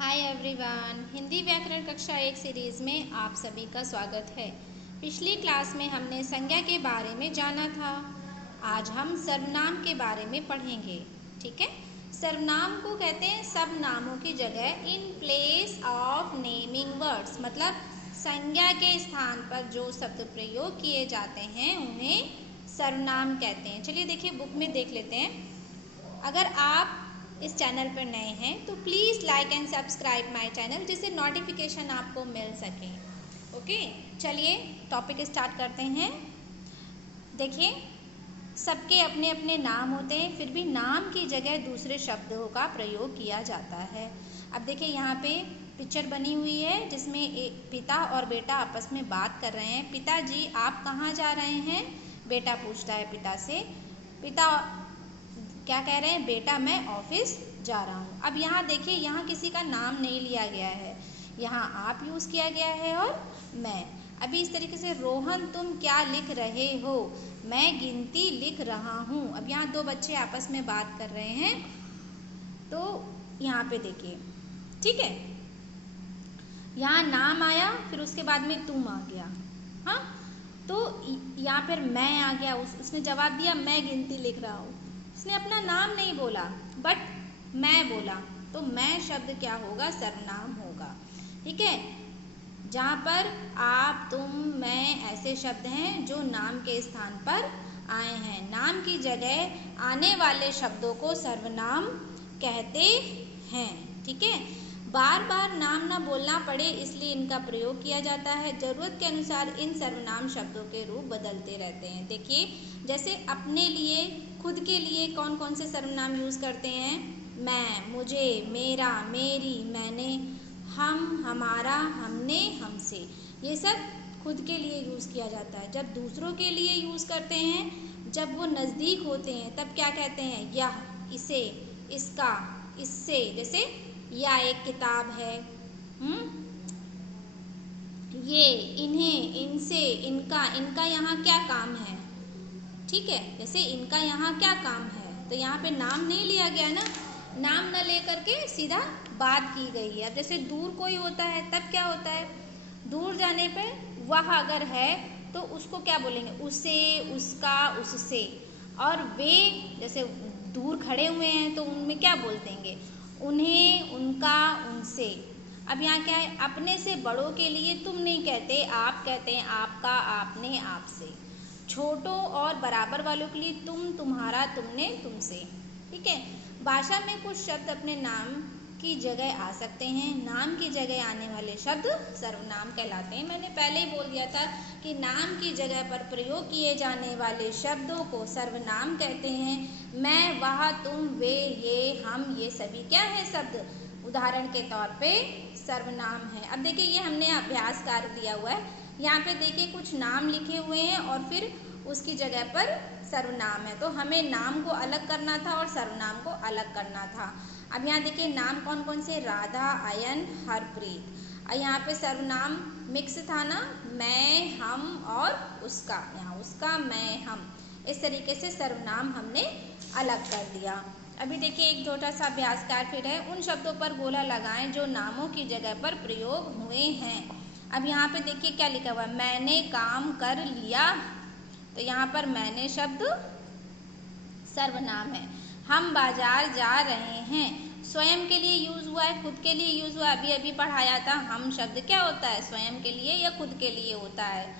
Hi everyone, Hindi व्याकरण कक्षा 1 series में आप सभी का स्वागत है। पिछली क्लास में हमने संज्ञा के बारे में जाना था। आज हम सर्वनाम के बारे में पढ़ेंगे। ठीक है, सर्वनाम को कहते हैं सब नामों की जगह in place of naming words, मतलब संज्ञा के स्थान पर जो शब्द प्रयोग किए जाते हैं उन्हें सर्वनाम कहते हैं। चलिए देखिए, बुक में देख लेते हैं। अगर आप इस चैनल पर नए हैं तो please like and subscribe my channel, जिससे नोटिफिकेशन आपको मिल सके। ओके, चलिए टॉपिक स्टार्ट करते हैं। देखिए, सबके अपने अपने नाम होते हैं, फिर भी नाम की जगह दूसरे शब्दों का प्रयोग किया जाता है। अब देखिए, यहाँ पे पिक्चर बनी हुई है जिसमें एक पिता और बेटा आपस में बात कर रहे हैं। पिताजी, आप कहाँ जा रहे हैं? बेटा पूछता है पिता से। पिता क्या कह रहे हैं? बेटा, मैं ऑफिस जा रहा हूँ। अब यहाँ देखिए, यहाँ किसी का नाम नहीं लिया गया है, यहाँ आप यूज़ किया गया है और मैं। अभी इस तरीके से, रोहन तुम क्या लिख रहे हो? मैं गिनती लिख रहा हूँ। अब यहाँ दो बच्चे आपस में बात कर रहे हैं, तो यहाँ पे देखिए, ठीक है, यहाँ नाम आया, फिर उसके बाद में तुम आ गया। हाँ, तो यहाँ पर मैं आ गया। उसने जवाब दिया, मैं गिनती लिख रहा हूँ। उसने अपना नाम नहीं बोला, बट मैं बोला, तो मैं शब्द क्या होगा? सर्वनाम होगा। ठीक है, जहाँ पर आप, तुम, मैं ऐसे शब्द हैं जो नाम के स्थान पर आए हैं। नाम की जगह आने वाले शब्दों को सर्वनाम कहते हैं। ठीक है, बार बार नाम ना बोलना पड़े इसलिए इनका प्रयोग किया जाता है। जरूरत के अनुसार इन सर्वनाम शब्दों के रूप बदलते रहते हैं। देखिए, जैसे अपने लिए, खुद के लिए कौन कौन से सर्वनाम यूज़ करते हैं? मैं, मुझे, मेरा, मेरी, मैंने, हम, हमारा, हमने, हमसे, ये सब खुद के लिए यूज़ किया जाता है। जब दूसरों के लिए यूज़ करते हैं, जब वो नज़दीक होते हैं, तब क्या कहते हैं? यह, इसे, इसका, इससे। जैसे यह एक किताब है, ये, इन्हें, इनसे, इनका, इनका यहाँ क्या काम है? ठीक है, जैसे इनका यहाँ क्या काम है, तो यहाँ पे नाम नहीं लिया गया ना, नाम न लेकर के सीधा बात की गई है। अब जैसे दूर कोई होता है, तब क्या होता है? दूर जाने पे वह अगर है तो उसको क्या बोलेंगे? उसे, उसका, उससे। और वे, जैसे दूर खड़े हुए हैं तो उनमें क्या बोल देंगे? उन्हें, उनका, उनसे। अब यहाँ क्या है? अपने से बड़ों के लिए तुम नहीं कहते, आप कहते हैं। आपका, आपने, आपसे। छोटों और बराबर वालों के लिए तुम, तुम्हारा, तुमने, तुमसे। ठीक है, भाषा में कुछ शब्द अपने नाम की जगह आ सकते हैं। नाम की जगह आने वाले शब्द सर्वनाम कहलाते हैं। मैंने पहले ही बोल दिया था कि नाम की जगह पर प्रयोग किए जाने वाले शब्दों को सर्वनाम कहते हैं। मैं, वह, तुम, वे, ये, हम, ये सभी क्या है? शब्द उदाहरण के तौर पे सर्वनाम है। अब देखिए, ये हमने अभ्यास कार्य दिया हुआ है। यहाँ पे देखिए, कुछ नाम लिखे हुए हैं और फिर उसकी जगह पर सर्वनाम है, तो हमें नाम को अलग करना था और सर्वनाम को अलग करना था। अब यहाँ देखिए, नाम कौन कौन से? राधा, अयन, हरप्रीत। और यहाँ पे सर्वनाम मिक्स था ना, मैं, हम और उसका। यहाँ उसका, मैं, हम, इस तरीके से सर्वनाम हमने अलग कर दिया। अभी देखिए, एक छोटा सा अभ्यास कार्य फिर है। उन शब्दों पर गोला लगाएं जो नामों की जगह पर प्रयोग हुए हैं। अब यहाँ पे देखिए क्या लिखा हुआ है? मैंने काम कर लिया, तो यहाँ पर मैंने शब्द सर्वनाम है। हम बाजार जा रहे हैं, स्वयं के लिए यूज हुआ है, खुद के लिए यूज हुआ है। अभी अभी पढ़ाया था, हम शब्द क्या होता है? स्वयं के लिए या खुद के लिए होता है।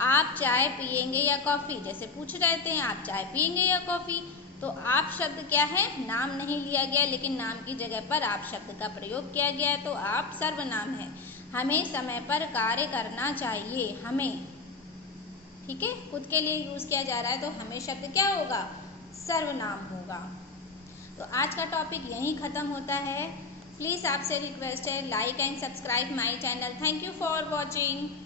आप चाय पियेंगे या कॉफ़ी? जैसे पूछ रहे थे, आप चाय पियेंगे या कॉफ़ी, तो आप शब्द क्या है? नाम नहीं लिया गया, लेकिन नाम की जगह पर आप शब्द का प्रयोग किया गया है, तो आप सर्वनाम है। हमें समय पर कार्य करना चाहिए, हमें। ठीक है, खुद के लिए यूज़ किया जा रहा है, तो हमें शब्द क्या होगा? सर्वनाम होगा। तो आज का टॉपिक यहीं ख़त्म होता है। प्लीज़ आपसे रिक्वेस्ट है, like and subscribe my channel. Thank you for watching.